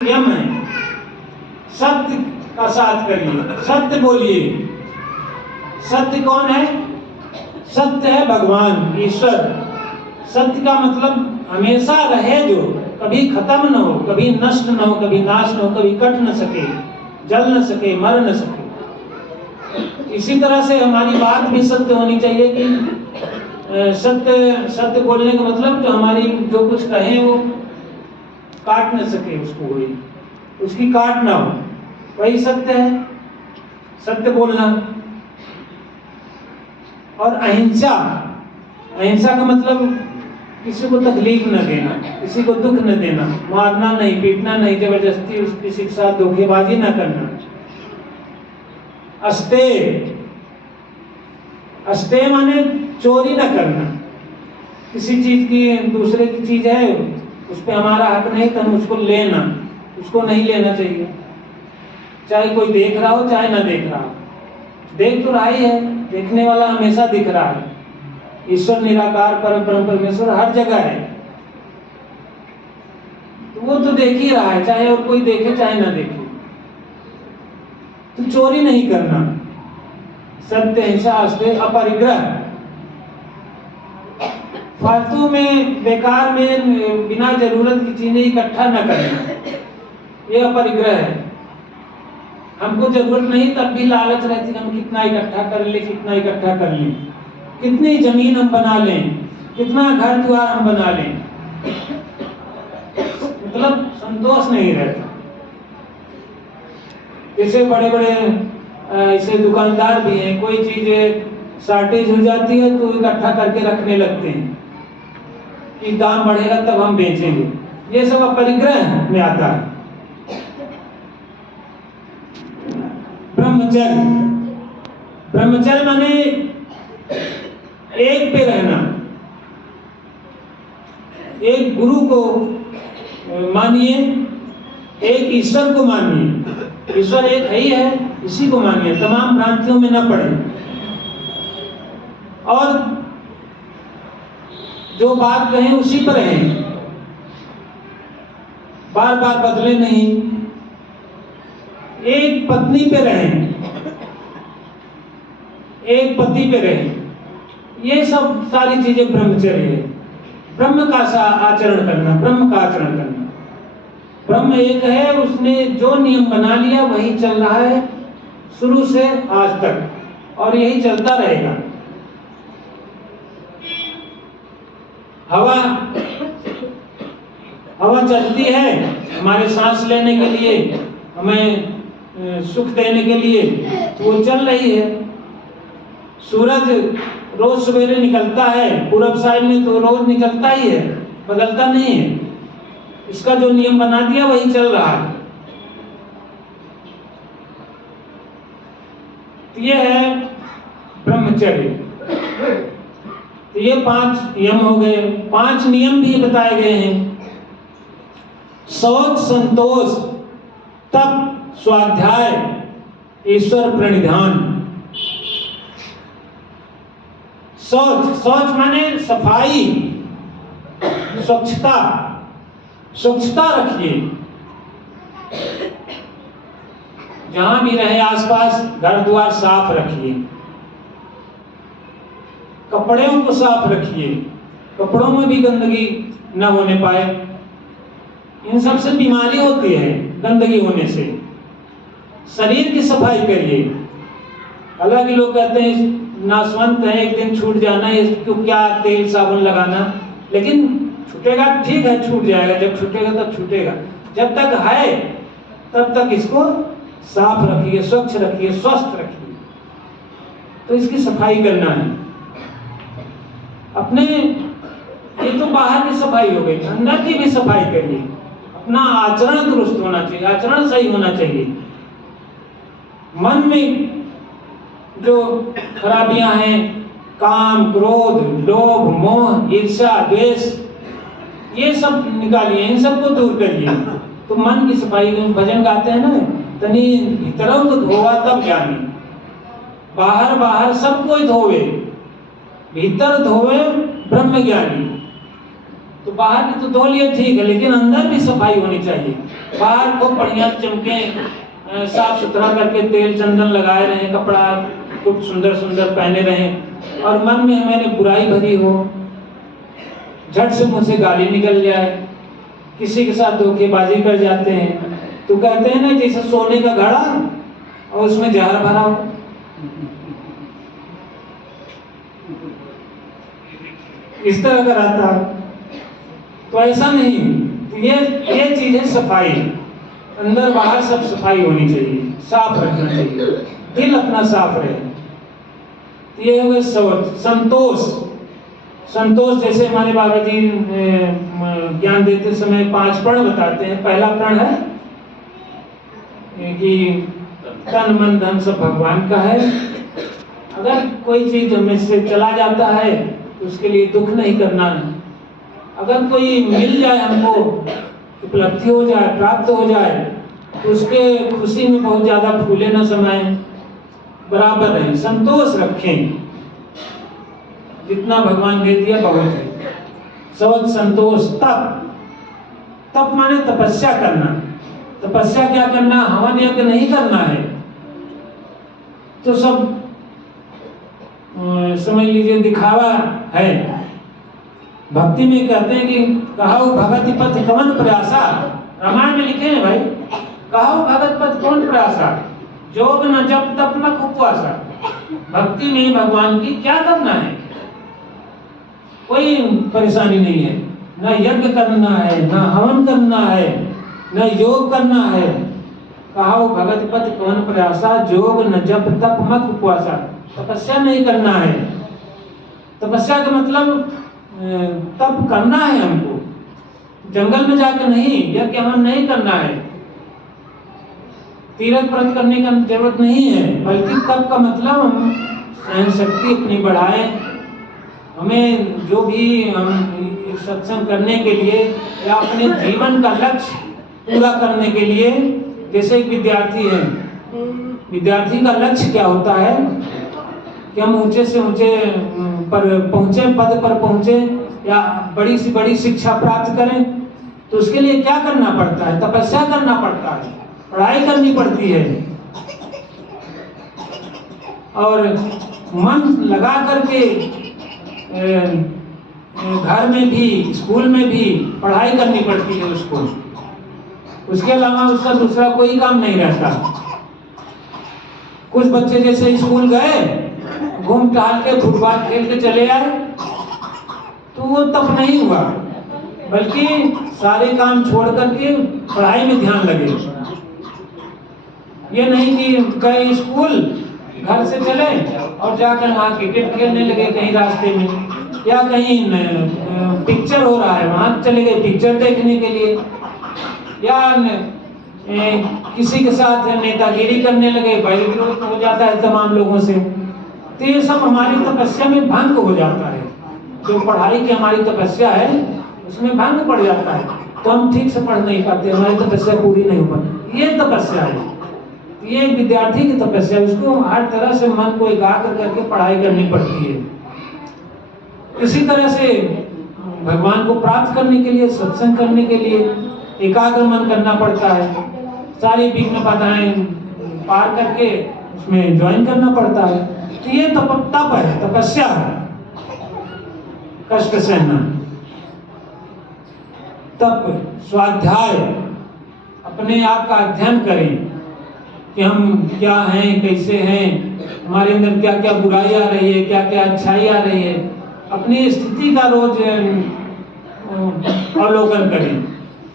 नियम है, सत्य का साथ करिए, सत्य बोलिए। सत्य कौन है? सत्य है भगवान, ईश्वर। सत्य का मतलब हमेशा रहे, जो कभी खत्म न हो, कभी नष्ट न हो, कभी नाश न हो, कभी कट न सके, जल न सके, मर न सके। इसी तरह से हमारी बात भी सत्य होनी चाहिए कि सत्य बोलने का मतलब जो हमारी जो कुछ कहें वो काट न सके, उसको कोई उसकी काट ना हो, वही सत्य है, सत्य बोलना। और अहिंसा, अहिंसा का मतलब किसी को तकलीफ न देना, किसी को दुख न देना, मारना नहीं, पीटना नहीं, जबरदस्ती उसकी शिक्षा, धोखेबाजी न करना। अस्तेय, अस्तेय माने चोरी न करना। किसी चीज की, दूसरे की चीज है, उस पर हमारा हक नहीं तो हम उसको लेना, उसको नहीं लेना चाहिए, चाहे कोई देख रहा हो चाहे ना देख रहा हो। देख तो रहा ही है, देखने वाला हमेशा दिख रहा है। ईश्वर निराकार परम ब्रह्म परमेश्वर हर जगह है, तो वो तो देख ही रहा है, चाहे और कोई देखे चाहे ना देखे। तो चोरी नहीं करना, सत्य, अहिंसा, अस्तेय, अपरिग्रह। फालतू में, बेकार में, बिना जरूरत की चीजें इकट्ठा न करना, ये अपरिग्रह है। हमको जरूरत नहीं तब भी लालच रहती, हम कितना इकट्ठा कर ले, कितना इकट्ठा कर लें, कितनी जमीन हम बना लें, कितना घर द्वार हम बना लें, मतलब संतोष नहीं रहता। जैसे बड़े बड़े ऐसे दुकानदार भी हैं, कोई चीज शॉर्टेज हो जाती है तो इकट्ठा करके रखने लगते हैं कि दाम बढ़ेगा तब हम बेचेंगे। ये सब अपरिग्रह में आता है। ब्रह्मचर्य, ब्रह्मचर्य माने एक पे रहना, एक गुरु को मानिए, एक ईश्वर को मानिए। ईश्वर एक है ही है, इसी को मानिए, तमाम भ्रांतियों में न पड़े। और जो बात कहें उसी पर रहें, बार बार बदले नहीं। एक पत्नी पे रहें, एक पति पे रहें। ये सब सारी चीजें ब्रह्मचर्य है। ब्रह्म का आचरण करना, ब्रह्म का आचरण करना। ब्रह्म एक है, उसने जो नियम बना लिया वही चल रहा है शुरू से आज तक, और यही चलता रहेगा। हवा, हवा चलती है हमारे सांस लेने के लिए, हमें सुख देने के लिए, तो वो चल रही है। सूरज रोज सवेरे निकलता है पूरब साइड में, तो रोज निकलता ही है, बदलता नहीं है। इसका जो नियम बना दिया वही चल रहा है। तो ये है ब्रह्मचर्य। तो ये 5 नियम हो गए। 5 नियम भी बताए गए हैं। शौच, संतोष, तप, स्वाध्याय, ईश्वर प्रणिधान। शौच, शौच माने सफाई, स्वच्छता, स्वच्छता रखिए। जहां भी रहे आसपास घर द्वार साफ रखिए, कपड़ों को साफ रखिए, कपड़ों में भी गंदगी न होने पाए। इन सब से बीमारी होती है, गंदगी होने से। शरीर की सफाई करिए। हालांकि लोग कहते हैं नाशवंत है, एक दिन छूट जाना है, इसको क्या तेल साबुन लगाना, लेकिन छूटेगा, ठीक है छूट जाएगा, जब छूटेगा तब छूटेगा। जब तक है तब तक इसको साफ रखिए, स्वच्छ रखिए, स्वस्थ रखिए। तो इसकी सफाई करना है अपने। ये तो बाहर की सफाई हो गई, अंदर की भी सफाई करिए। अपना आचरण दुरुस्त होना चाहिए, आचरण सही होना चाहिए। मन में जो खराबियां हैं, काम, क्रोध, लोभ, मोह, ईर्ष्या, द्वेष, ये सब निकालिए, इन सबको दूर करिए। तो मन की सफाई, भजन गाते हैं ना, तनी भीतरों को धोवा तब ज्ञानी। बाहर बाहर सब कोई धोवे, भीतर धोवे ब्रह्म ज्ञानी। तो बाहर की तो धो लिए ठीक है, लेकिन अंदर भी सफाई होनी चाहिए। बाहर खूब बढ़िया चमके, साफ सुथरा करके तेल चंदन लगाए रहे, कपड़ा खूब सुंदर सुंदर पहने रहे, और मन में मैंने बुराई भरी हो, झट से मुझसे गाली निकल जाए, किसी के साथ धोखेबाजी कर जाते हैं, तो कहते हैं ना जैसे सोने का घड़ा और उसमें जहर भरा हो। इस तरह का रहता, तो ऐसा नहीं। ये चीज है सफाई, अंदर बाहर सब सफाई होनी चाहिए, साफ रखना चाहिए, दिल अपना साफ रहे। ये हो गया संतोष। संतोष जैसे हमारे बाबा जी ज्ञान देते समय 5 प्रण बताते हैं। पहला प्रण है कि तन मन धन सब भगवान का है। अगर कोई चीज हमें से चला जाता है तो उसके लिए दुख नहीं करना है। अगर कोई मिल जाए, हमको उपलब्धि हो जाए, प्राप्त हो जाए, तो उसके खुशी में बहुत ज्यादा फूले न समाएं, बराबर रहे, संतोष रखें। जितना भगवान दे दिया बहुत है। सवत संतोष। तप माने तपस्या करना। तपस्या क्या करना? हवन यज्ञ नहीं करना है। तो सब समझ लीजिए दिखावा है। भक्ति में कहते हैं कि कहाऊ भगति पथ कवन प्रयासा। रामायण में लिखे हैं भाई, कहाऊ भगत पथ कवन प्रयासा, जोग न जप तप न उपवासा। भक्ति में भगवान की क्या करना है? कोई परेशानी नहीं है, न यज्ञ करना है, न हवन करना है, न योग करना है। कहाऊ भगत पथ कवन प्रयासा, जोग न जप तप मत उपवासा। तपस्या नहीं करना है। तपस्या का मतलब तप करना है हमको, जंगल में जाकर नहीं, यज्ञ हवन नहीं करना है, तीर्थ व्रत करने का जरूरत नहीं है। बल्कि तप का मतलब हम सहन शक्ति अपनी बढ़ाएं। हमें जो भी हम सत्संग करने के लिए या अपने जीवन का लक्ष्य पूरा करने के लिए, जैसे एक विद्यार्थी है, विद्यार्थी का लक्ष्य क्या होता है कि हम ऊंचे से ऊंचे पर पहुंचे, पद पर पहुंचे, या बड़ी से बड़ी शिक्षा प्राप्त करें। तो उसके लिए क्या करना पड़ता है? तपस्या करना पड़ता है, पढ़ाई करनी पड़ती है, और मन लगा करके घर में भी, स्कूल में भी पढ़ाई करनी पड़ती है उसको। उसके अलावा उसका दूसरा कोई काम नहीं रहता। कुछ बच्चे जैसे स्कूल गए, घूम टहल के फुटबॉल खेल के चले आए, तो वो तप नहीं हुआ, बल्कि सारे काम छोड़ करके पढ़ाई में ध्यान लगे। ये नहीं कि कहीं स्कूल घर से चले और जाकर वहाँ क्रिकेट खेलने लगे कहीं रास्ते में, या कहीं पिक्चर हो रहा है वहाँ चले गए पिक्चर देखने के लिए, या किसी के साथ नेतागिरी करने लगे, बैल विरोध हो जाता है तमाम लोगों से। तो ये सब हमारी तपस्या में भंग हो जाता है। जो पढ़ाई की हमारी तपस्या है उसमें भंग पड़ जाता है, तो हम ठीक से पढ़ नहीं पाते, हमारी तपस्या पूरी नहीं हो पाती। ये तपस्या है, ये विद्यार्थी की तपस्या, उसको हर तरह से मन को एकाग्र करके पढ़ाई करनी पड़ती है। इसी तरह से भगवान को प्राप्त करने के लिए, सत्संग करने के लिए एकाग्र मन करना पड़ता है। सारी विघ्न बाधाएं पार करके उसमें ज्वाइन करना पड़ता है। तो ये तप है, तपस्या है, कष्ट सहना। तप, स्वाध्याय, अपने आप का अध्ययन करें कि हम क्या हैं, कैसे हैं, हमारे अंदर क्या क्या बुराई आ रही है, क्या क्या अच्छाई आ रही है। अपनी स्थिति का रोज अवलोकन करें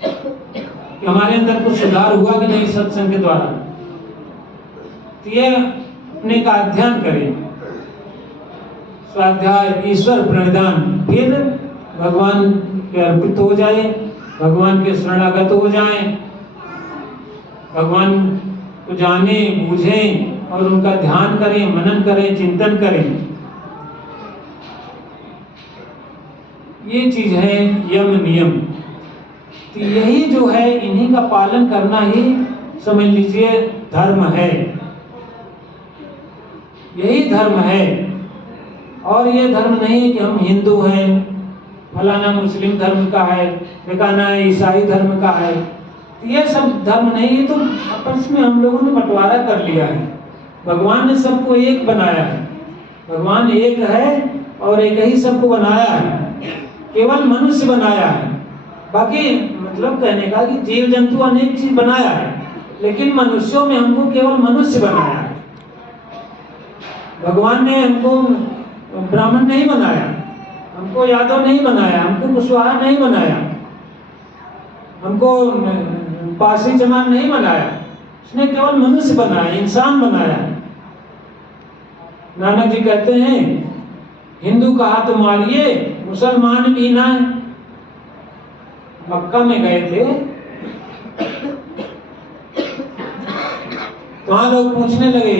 कि हमारे अंदर कुछ सुधार हुआ कि नहीं सत्संग के द्वारा। तो ये अपने का अध्ययन करें, स्वाध्याय, ईश्वर प्रणिधान, फिर भगवान के अर्पित हो जाए, भगवान के शरणागत हो जाए, भगवान को जाने बूझें और उनका ध्यान करें, मनन करें, चिंतन करें। ये चीज है यम नियम। तो यही जो है, इन्हीं का पालन करना ही समझ लीजिए धर्म है, यही धर्म है। और ये धर्म नहीं कि हम हिंदू हैं, फलाना मुस्लिम धर्म का है, ठिकाना ईसाई धर्म का है। ये सब धर्म नहीं, ये तो आपस में हम लोगों ने बंटवारा कर लिया है। भगवान ने सबको एक बनाया है, भगवान एक है और एक ही सबको बनाया है, केवल मनुष्य बनाया है। बाकी मतलब कहने का कि जीव जंतु अनेक चीज बनाया है, लेकिन मनुष्यों में हमको केवल मनुष्य बनाया है। भगवान ने हमको ब्राह्मण नहीं बनाया, हमको यादव नहीं बनाया, हमको कुशवाहा नहीं बनाया, हमको पासी जमान नहीं बनाया, उसने केवल मनुष्य बनाया, इंसान बनाया। नानक जी कहते हैं हिंदू का हाथ मारिए मुसलमान भी ना। मक्का में गए थे, वहां लोग पूछने लगे